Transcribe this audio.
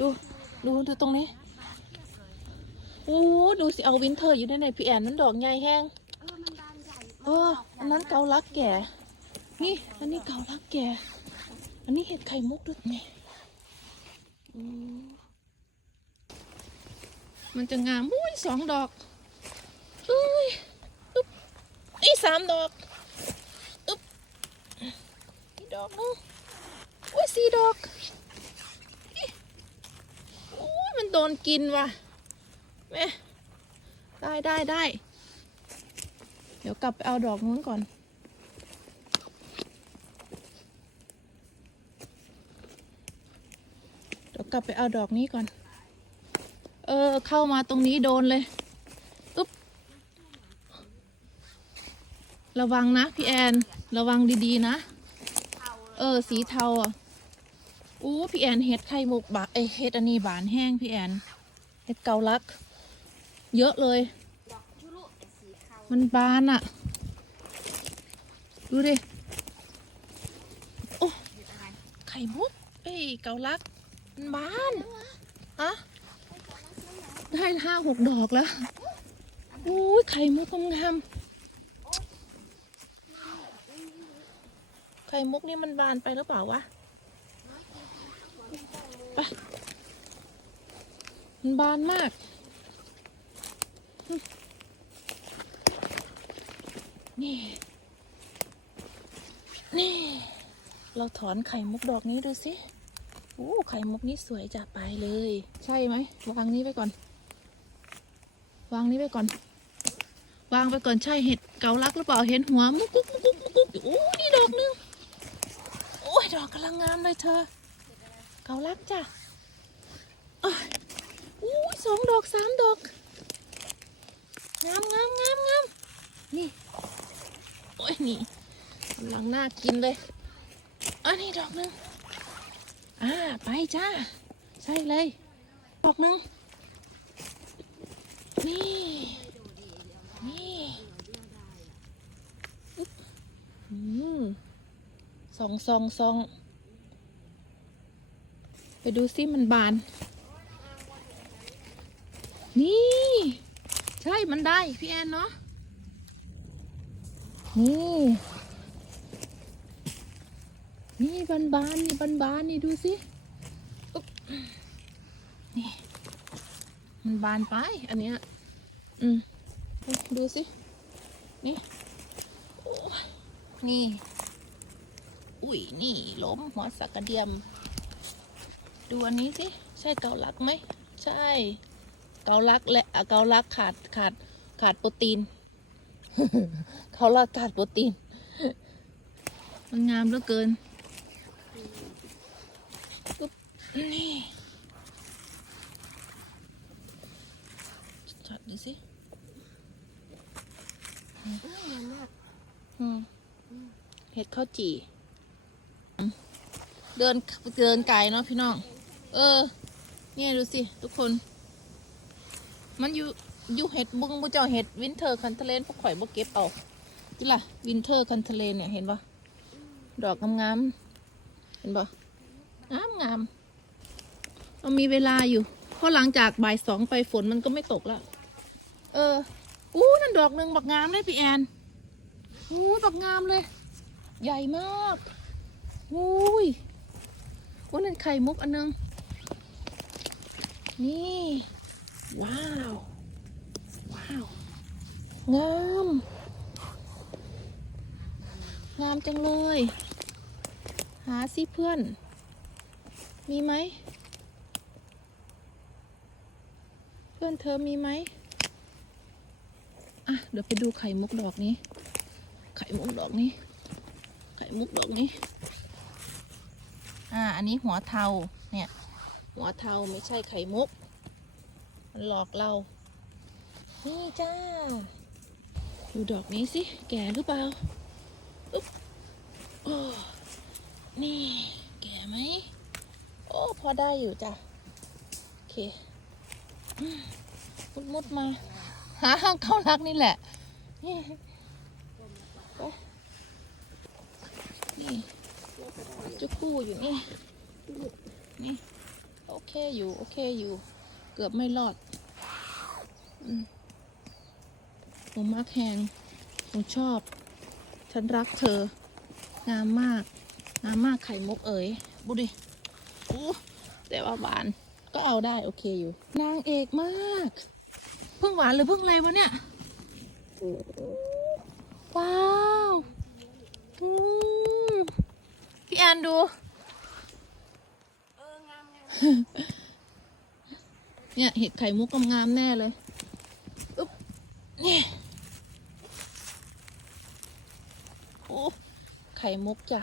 ดู ดู ดูตรงนี้โอ้ดูสิ เอาวินเทอร์อยู่ในไหนพี่แอนนั้นดอกใหญ่แห้งเออมันบานใหญ่เอออันนั้นเกาลักแก่ นี่ อันนี้เกาลักแก่ อันนี้เห็ดไข่มุกด้วยนี่มันจะงามอุ้ยสองดอกอุ้ยอึ๊บอีสามดอกอึ๊บอีดอกนึงอุ้ยสี่ดอกอิอุ้ยมัน โดนกินว่ะแม่ได้ได้ได้ เดี๋ยวกลับไปเอาดอกนู้นก่อน เดี๋ยวกลับไปเอาดอกนี้ก่อน เออ เข้ามาตรงนี้โดนเลยอุ๊บ ระวังนะพี่แอน ระวังดีๆนะ เออ สีเทาอะ อู้พี่แอนเห็ดไข่มุกบาเอเห็ดอันนี้บานแห้งพี่แอนเห็ดเกาลัก เยอะเลย มันบานอะดูดิโอ้ไข่มุก เอ้ยเกาลัก มันบานอะได้ห้าหกดอกแล้วอุ้ยไข่มุกงามไข่มุกนี่มันบานไปหรือเปล่าวะ ไปมันบานมาก นี่ นี่ เราถอนไข่มุกดอกนี้ดูสิโอ้ไข่มุกนี้สวยจัดไปเลย ใช่ไหมวางนี้ไปก่อน วางนี้ไปก่อน วางไปก่อนใช่เห็ดเกาลักหรือเปล่าเห็นหัวมุกกุ๊กมุกกุ๊กมุกกุ๊กโอ้นี่ดอกหนึงโอ้ยดอกกำลังงามเลยเธอ เกาลักจ้ะอ้ายอู้ยสองดอกสามดอกงามงามงามงามนี่โอ้ยนี่กำลังน่ากินเลยอันนี้ดอกหนึ่งอ่าไปจ้าใช่เลย ดอกหนึ่งนี่นี่อึ๊บอืมสองสองสอง ไปดูซิมันบาน นี่ ใช่มันได้ พี่แอนเนาะ นี่ นี่บานบานนี่บานบานนี่ดูสิอนี่ มันบานไป อันเนี้ย อืม ดูสิ นี่นี่ อุ้ย นี่ล้มหัวสักกระเดียม ดูอันนี้สิ ใช่เกาลักไหม ใช่ เกาลักและเกาลักขาดขาดขาดโปรตีนเขาลักขาดโปรตีน มันงามเหลือเกินปุ๊บนี่จัดดูสิเห็ดข้าวจี่ เดินเดินไกลเนาะพี่น้อง เออ เนี่ยดูสิทุกคน มันอยู่อยู่เห็ดบุงบุเจ้าเห็ดวินเทอร์คันเทเลนพวกข่อยบ่เก็บเอานี่ล่ะวินเทอร์คันเทเลนเนี่ยเห็นปะดอกงามๆเห็นปะงามงามเรามีเวลาอยู่ เพราะหลังจากบ่ายสองไปฝนมันก็ไม่ตกล้วเอออู้นั่นดอกหนึ่งบักงามเลยพี่แอนอู้บักงามเลย ใหญ่มากอุ้ยอู้นั่นไข่มุกอันนึง นี่ ว้าว ว้าว งาม งามจังเลย หาสิเพื่อน มีไหม เพื่อนเธอมีไหมอะ เดี๋ยวไปดูไข่มุกดอกนี้ ไข่มุกดอกนี้ ไข่มุกดอกนี้ อ่า อันนี้หัวเทาเนี่ย หัวเทาไม่ใช่ไข่มุก มันหลอกเรา นี่จ้า ดูดอกนี้สิ แก่หรือเปล่าอุ๊บโอ้นี่ แก่ไหม โอ้ พอได้อยู่จ้ะ โอเค มุดมุดๆมา หาเข้ารักนี่แหละ นี่นี่จุกคู่อยู่นี่ นี่ โอเคอยู่ โอเคอยู่ เกือบไม่รอดอืมหนูมักแหงหนูชอบ ฉันรักเธอ งามมาก งามมากไข่มุกเอ๋ยบุดิอู้แต่ว่าหวาน ก็เอาได้โอเคอยู่ นางเอกมาก เพิ่งหวานหรือเพิ่งอะไรวะเนี่ย ว้าวพี่แอนดู เอองามงาม เนี่ย เห็ดไข่มุกงามแน่เลยอึ๊บเนี่ยโอ้ไข่มุกจ้ะ